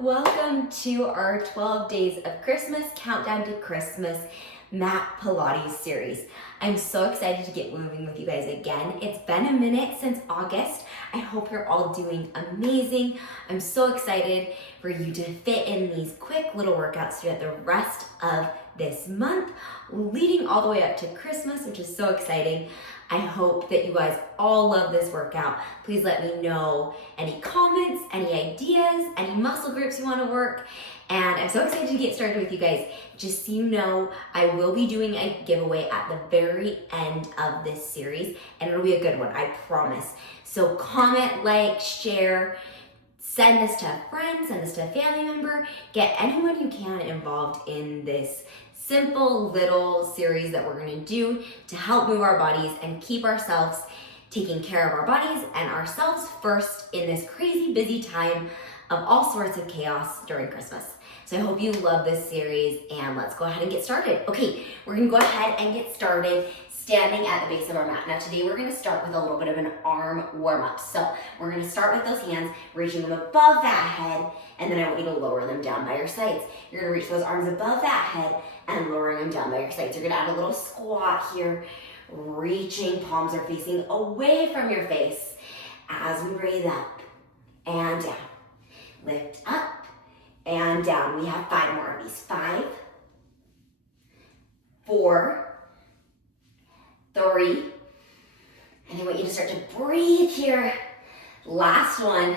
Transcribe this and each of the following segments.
Welcome to our 12 Days of Christmas Countdown to Christmas Mat Pilates series. I'm so excited to get moving with you guys again. It's been a minute since August. I hope you're all doing amazing. I'm so excited for you to fit in these quick little workouts throughout the rest of this month, leading all the way up to Christmas, which is so exciting. I hope that you guys all love this workout. Please let me know any comments, any ideas, any muscle groups you want to work. And I'm so excited to get started with you guys. Just so you know, I will be doing a giveaway at the very end of this series, and it'll be a good one, I promise. So comment, like, share, send this to a friend, send this to a family member, get anyone you can involved in this simple little series that we're gonna do to help move our bodies and keep ourselves taking care of our bodies and ourselves first in this crazy busy time of all sorts of chaos during Christmas. So I hope you love this series, and let's go ahead and get started. Okay, we're gonna go ahead and get started standing at the base of our mat. Now today we're gonna start with a little bit of an arm warm-up. So we're gonna start with those hands, reaching them above that head, and then I want you to lower them down by your sides. You're gonna reach those arms above that head and lowering them down by your sides. You're gonna add a little squat here, reaching, palms are facing away from your face as we breathe up and down. Lift up and down. We have 5 more of these. 5, 4, 3, and I want you to start to breathe here. Last one,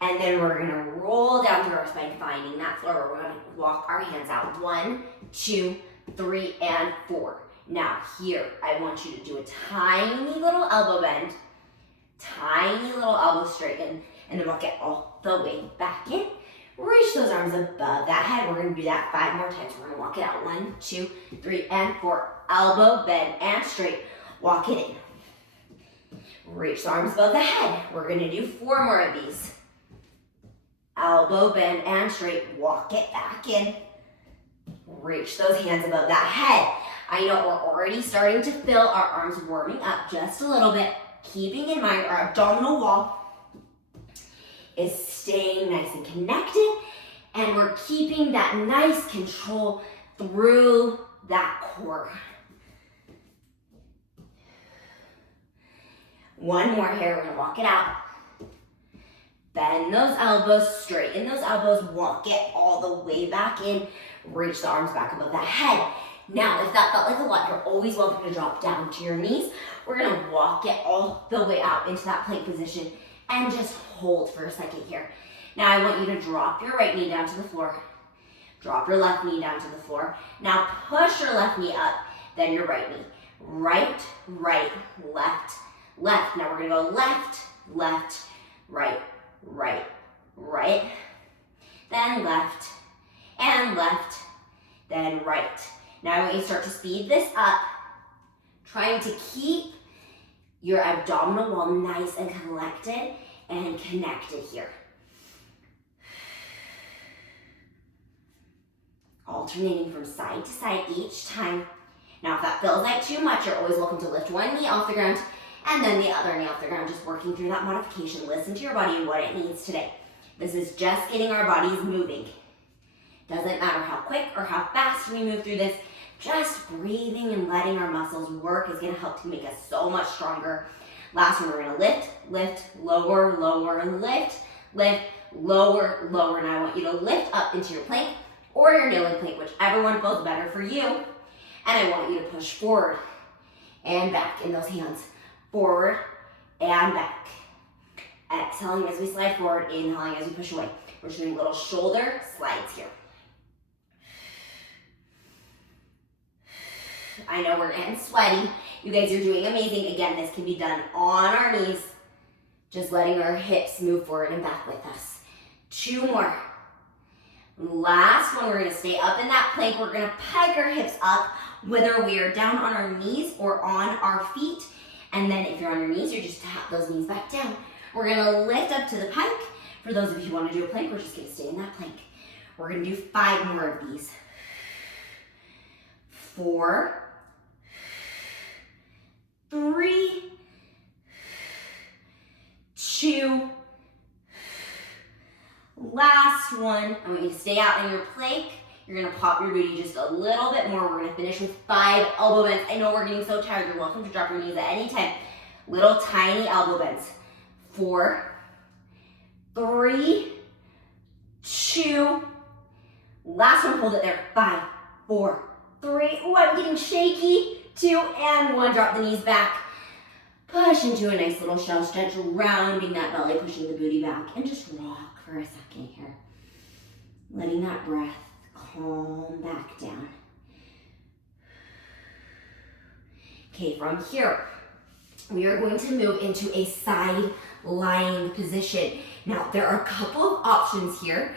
and then we're gonna roll down through our spine, finding that floor. We're gonna walk our hands out. 1, 2, 3, and 4. Now here, I want you to do a tiny little elbow bend, tiny little elbow straighten, and then walk it all the way back in. Reach those arms above that head. We're gonna do that 5 more times. We're gonna walk it out. 1, 2, 3, and 4. Elbow, bend, and straight. Walk it in. Reach the arms above the head. We're gonna do 4 more of these. Elbow, bend, and straight. Walk it back in. Reach those hands above that head. I know we're already starting to feel our arms warming up just a little bit. Keeping in mind our abdominal wall is staying nice and connected, and we're keeping that nice control through that core. 1 more here, we're gonna walk it out. Bend those elbows, straighten those elbows, walk it all the way back in, reach the arms back above that head. Now, if that felt like a lot, you're always welcome to drop down to your knees. We're gonna walk it all the way out into that plank position and just hold for a second here. Now I want you to drop your right knee down to the floor. Drop your left knee down to the floor. Now push your left knee up, then your right knee. Right, right, left, left. Now we're gonna go left, left, right, right, right, then left, and left, then right. Now I want you to start to speed this up, trying to keep your abdominal wall nice and collected and connected here. Alternating from side to side each time. Now if that feels like too much, you're always welcome to lift one knee off the ground and then the other knee off the ground, just working through that modification. Listen to your body and what it needs today. This is just getting our bodies moving. Doesn't matter how quick or how fast we move through this, just breathing and letting our muscles work is gonna help to make us so much stronger. Last one, we're gonna lift, lift, lower, lower, lift, lift, lower, lower. And I want you to lift up into your plank or your kneeling plank, whichever one feels better for you. And I want you to push forward and back in those hands. Forward and back. Exhaling as we slide forward, inhaling as we push away. We're just doing little shoulder slides here. I know we're getting sweaty. You guys are doing amazing. Again, this can be done on our knees, just letting our hips move forward and back with us. 2 more. Last one, we're gonna stay up in that plank. We're gonna pike our hips up, whether we are down on our knees or on our feet. And then if you're on your knees, you're just tap those knees back down. We're gonna lift up to the pike. For those of you who wanna do a plank, we're just gonna stay in that plank. We're gonna do 5 more of these. 4, 3, 2, Last one. I want you to stay out in your plank. You're gonna pop your booty just a little bit more. We're gonna finish with 5 elbow bends. I know we're getting so tired. You're welcome to drop your knees at any time. Little tiny elbow bends. 4, 3, 2, last one, hold it there. 5, 4, 3, oh, I'm getting shaky. 2 and 1, drop the knees back. Push into a nice little shell stretch, rounding that belly, pushing the booty back, and just rock for a second here. Letting that breath calm back down. Okay, from here, we are going to move into a side lying position. Now, there are a couple of options here.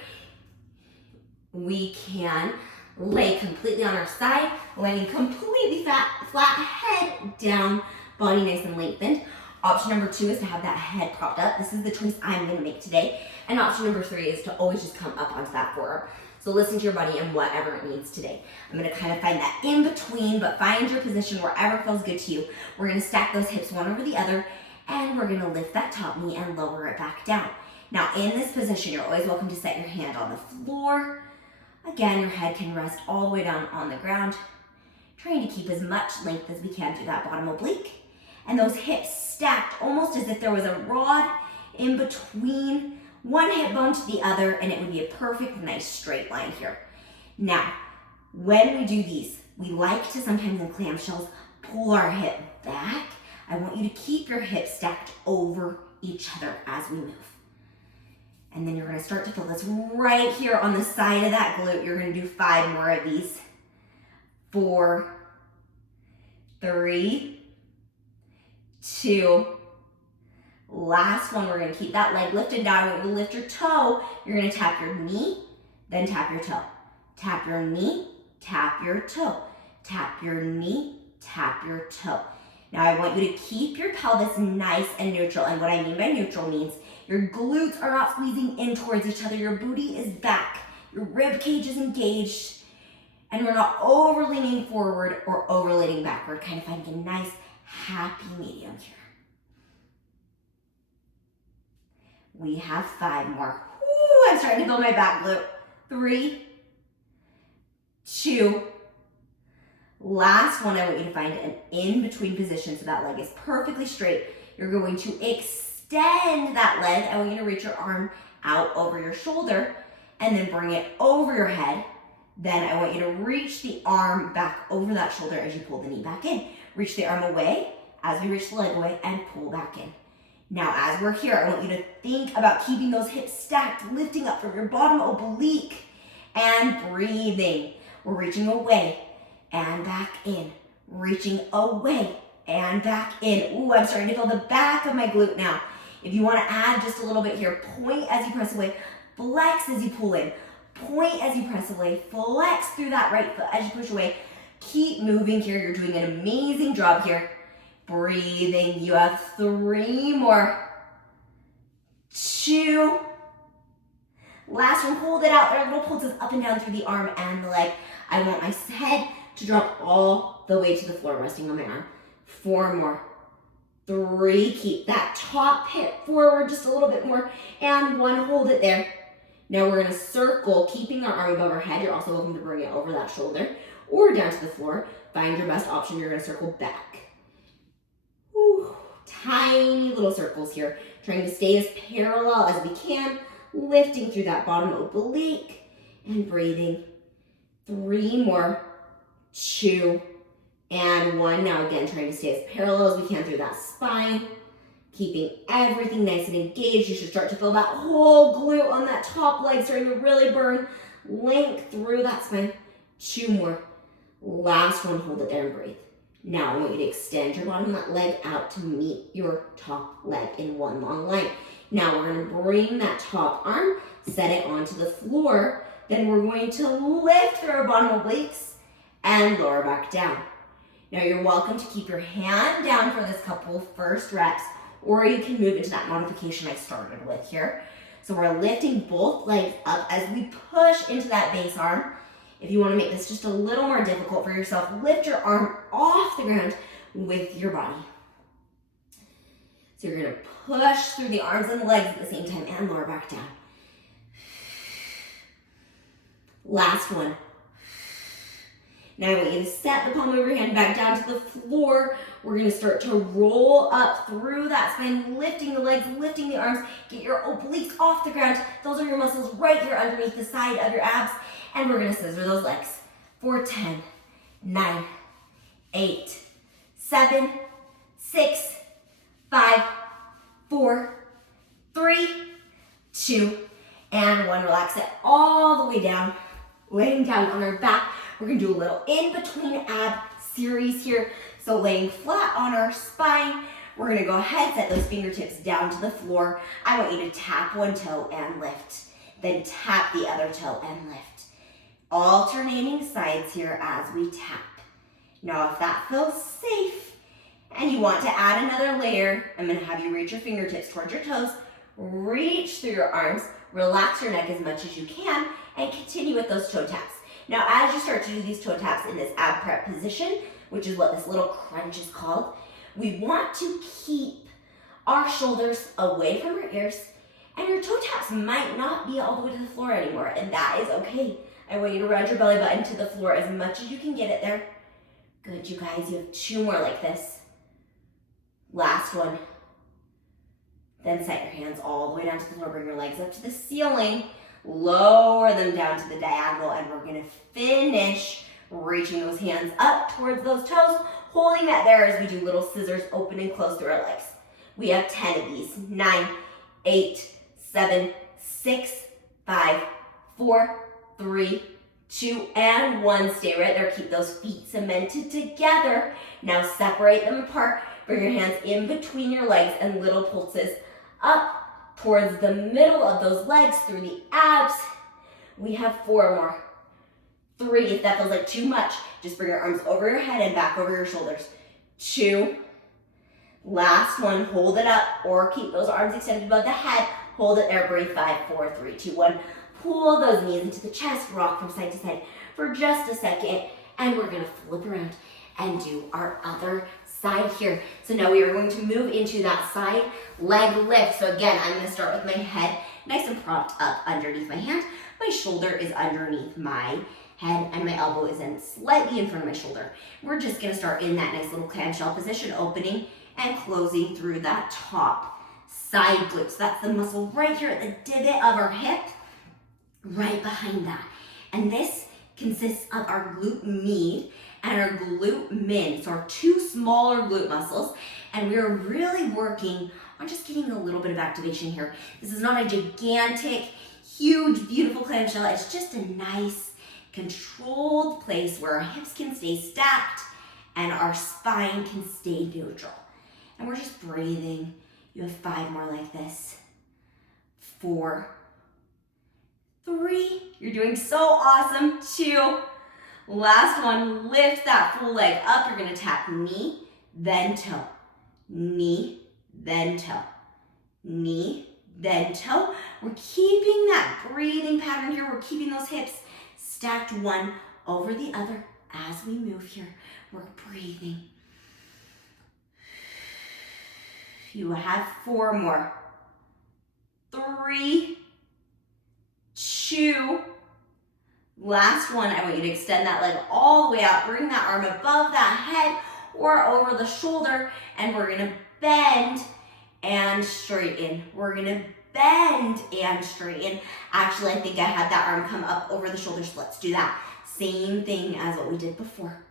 We can lay completely on our side, laying completely flat, head down, body nice and lengthened. Option number 2 is to have that head propped up. This is the choice I'm gonna make today. And option number 3 is to always just come up onto that forearm. So listen to your body and whatever it needs today. I'm gonna kind of find that in between, but find your position wherever feels good to you. We're gonna stack those hips one over the other, and we're gonna lift that top knee and lower it back down. Now in this position, you're always welcome to set your hand on the floor. Again, your head can rest all the way down on the ground, trying to keep as much length as we can through that bottom oblique. And those hips stacked almost as if there was a rod in between one hip bone to the other, and it would be a perfect, nice straight line here. Now, when we do these, we like to sometimes in clamshells pull our hip back. I want you to keep your hips stacked over each other as we move. And then you're gonna start to feel this right here on the side of that glute. You're gonna do 5 more of these. 4, 3, 2, last one. We're gonna keep that leg lifted down. When you lift your toe, you're gonna tap your knee, then tap your toe. Tap your knee, tap your toe. Tap your knee, tap your toe. Now I want you to keep your pelvis nice and neutral. And what I mean by neutral means your glutes are not squeezing in towards each other. Your booty is back. Your rib cage is engaged. And we're not over leaning forward or over leaning backward. Kind of finding a nice, happy medium here. We have 5 more. Ooh, I'm starting to feel my back glute. 3, 2, last one. I want you to find an in-between position so that leg is perfectly straight. You're going to extend that leg. I want you to reach your arm out over your shoulder and then bring it over your head. Then I want you to reach the arm back over that shoulder as you pull the knee back in. Reach the arm away as we reach the leg away and pull back in. Now, as we're here, I want you to think about keeping those hips stacked, lifting up from your bottom oblique and breathing. We're reaching away and back in, reaching away and back in. Ooh, I'm starting to feel the back of my glute now. If you want to add just a little bit here, point as you press away, flex as you pull in, point as you press away, flex through that right foot as you push away. Keep moving here. You're doing an amazing job here. Breathing. You have 3 more. 2. Last one. Hold it out there. Little pulses up and down through the arm and the leg. I want my head to drop all the way to the floor, resting on my arm. 4 more. 3. Keep that top hip forward just a little bit more. And 1. Hold it there. Now we're going to circle, keeping our arm above our head. You're also welcome to bring it over that shoulder or down to the floor. Find your best option. You're going to circle back. Whew. Tiny little circles here. Trying to stay as parallel as we can. Lifting through that bottom oblique and breathing. 3 more. 2 and 1. Now again, trying to stay as parallel as we can through that spine. Keeping everything nice and engaged. You should start to feel that whole glute on that top leg starting to really burn. Length through that spine. 2 more. Last one, hold it there and breathe. Now I want you to extend your bottom leg out to meet your top leg in one long line. Now we're going to bring that top arm, set it onto the floor. Then we're going to lift through our bottom obliques and lower back down. Now you're welcome to keep your hand down for this couple first reps, or you can move into that modification I started with here. So we're lifting both legs up as we push into that base arm. If you want to make this just a little more difficult for yourself, lift your arm off the ground with your body. So you're going to push through the arms and the legs at the same time and lower back down. Last one. Now I want you to set the palm of your hand back down to the floor. We're gonna start to roll up through that spine, lifting the legs, lifting the arms. Get your obliques off the ground. Those are your muscles right here underneath the side of your abs. And we're gonna scissor those legs for 10, 9, 8, 7, 6, 5, 4, 3, 2, and 1. Relax it all the way down. Laying down on our back. We're gonna do a little in-between ab series here. So laying flat on our spine, we're gonna go ahead, set those fingertips down to the floor. I want you to tap one toe and lift. Then tap the other toe and lift. Alternating sides here as we tap. Now if that feels safe and you want to add another layer, I'm gonna have you reach your fingertips towards your toes, reach through your arms, relax your neck as much as you can, and continue with those toe taps. Now, as you start to do these toe taps in this ab prep position, which is what this little crunch is called, we want to keep our shoulders away from our ears, and your toe taps might not be all the way to the floor anymore, and that is okay. I want you to round your belly button to the floor as much as you can get it there. Good, you guys, you have 2 more like this. Last one. Then set your hands all the way down to the floor, bring your legs up to the ceiling, lower them down to the diagonal, and we're gonna finish reaching those hands up towards those toes, holding that there as we do little scissors open and close through our legs. We have 10 of these. 9, 8, 7, 6, 5, 4, 3, 2, and 1. Stay right there. Keep those feet cemented together. Now separate them apart. Bring your hands in between your legs and little pulses up towards the middle of those legs through the abs. We have 4 more. 3, if that feels like too much, just bring your arms over your head and back over your shoulders. 2. Last one, hold it up or keep those arms extended above the head. Hold it there, breathe. 5, 4, 3, 2, 1. Pull those knees into the chest, rock from side to side for just a second. And we're gonna flip around and do our other side here. So now we are going to move into that side leg lift. So again, I'm gonna start with my head nice and propped up underneath my hand. My shoulder is underneath my head and my elbow is in slightly in front of my shoulder. We're just gonna start in that nice little clamshell position, opening and closing through that top side glute. So that's the muscle right here at the divot of our hip, right behind that. And this consists of our glute med and our glute min, so our 2 smaller glute muscles, and we are really working on just getting a little bit of activation here. This is not a gigantic, huge, beautiful clamshell. It's just a nice, controlled place where our hips can stay stacked and our spine can stay neutral. And we're just breathing. You have 5 more like this. 4, 3, you're doing so awesome. 2, last one, lift that full leg up. You're gonna tap knee, then toe, knee, then toe, knee, then toe. We're keeping that breathing pattern here. We're keeping those hips stacked one over the other as we move here. We're breathing. You have 4 more. 3, 2, last one. I want you to extend that leg all the way out. Bring that arm above that head or over the shoulder, and we're gonna bend and straighten. We're gonna bend and straighten. Actually, I think I had that arm come up over the shoulders. Let's do that. Same thing as what we did before.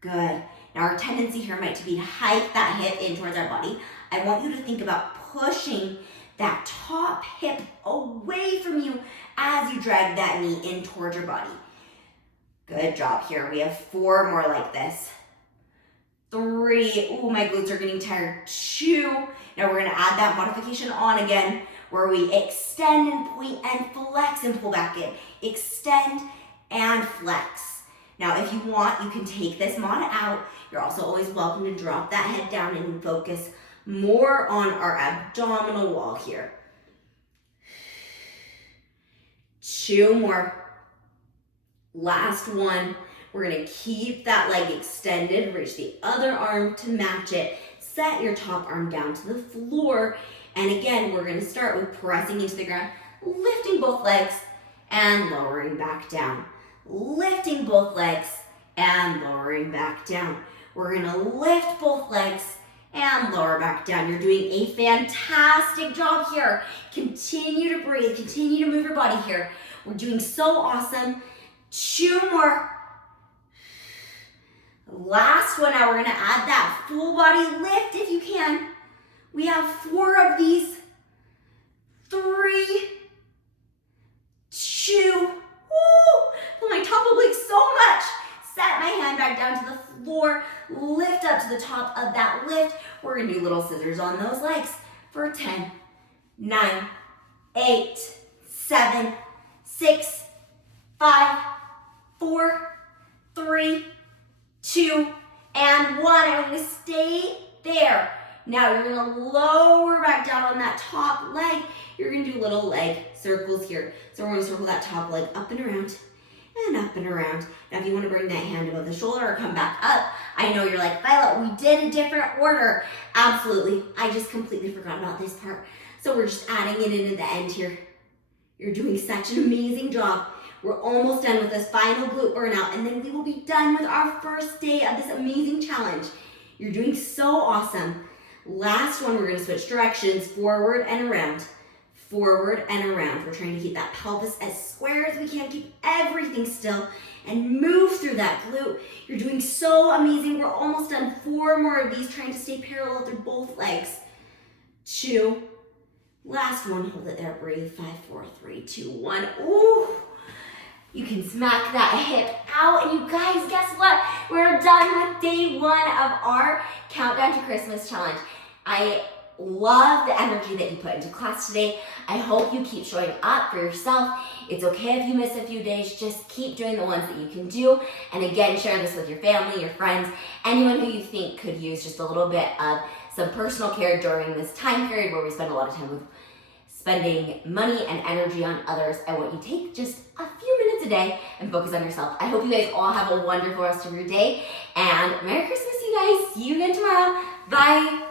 Good. Now our tendency here might be to hike that hip in towards our body. I want you to think about pushing that top hip away from you as you drag that knee in towards your body. Good job here. We have 4 more like this. 3, oh, my glutes are getting tired. 2, now we're gonna add that modification on again where we extend and point and flex and pull back in. Extend and flex. Now, if you want, you can take this mod out. You're also always welcome to drop that head down and focus more on our abdominal wall here. 2 more. Last one. We're gonna keep that leg extended, reach the other arm to match it. Set your top arm down to the floor. And again, we're gonna start with pressing into the ground, lifting both legs and lowering back down. Lifting both legs and lowering back down. We're gonna lift both legs and lower back down. You're doing a fantastic job here. Continue to breathe, continue to move your body here. We're doing so awesome. 2 more. Last one. Now we're gonna add that full body lift if you can. We have 4 of these. 3, 2, woo! Pull my top oblique so much. Set my hand back down to the floor. Lift up to the top of that lift. We're gonna do little scissors on those legs for 10, 9, 8, 7, 6, 5, 4, 3, 2, and 1. I'm gonna stay there. Now you're gonna lower back down on that top leg. You're gonna do little leg circles here. So we're gonna circle that top leg up and around and up and around. Now if you wanna bring that hand above the shoulder or come back up, I know you're like, Violet, we did a different order. Absolutely, I just completely forgot about this part. So we're just adding it into the end here. You're doing such an amazing job. We're almost done with this final glute burnout, and then we will be done with our first day of this amazing challenge. You're doing so awesome. Last one, we're gonna switch directions, forward and around. Forward and around. We're trying to keep that pelvis as square as we can, keep everything still, and move through that glute. You're doing so amazing. We're almost done. 4 more of these, trying to stay parallel through both legs. 2. Last one, hold it there, breathe. 5, 4, 3, 2, 1. Ooh. You can smack that hip out. And you guys, guess what? We're done with day 1 of our Countdown to Christmas challenge. I love the energy that you put into class today. I hope you keep showing up for yourself. It's okay if you miss a few days. Just keep doing the ones that you can do. And again, share this with your family, your friends, anyone who you think could use just a little bit of some personal care during this time period where we spend a lot of time with spending money and energy on others. I want you to take just a few minutes a day and focus on yourself. I hope you guys all have a wonderful rest of your day, and Merry Christmas, you guys. See you again tomorrow. Bye.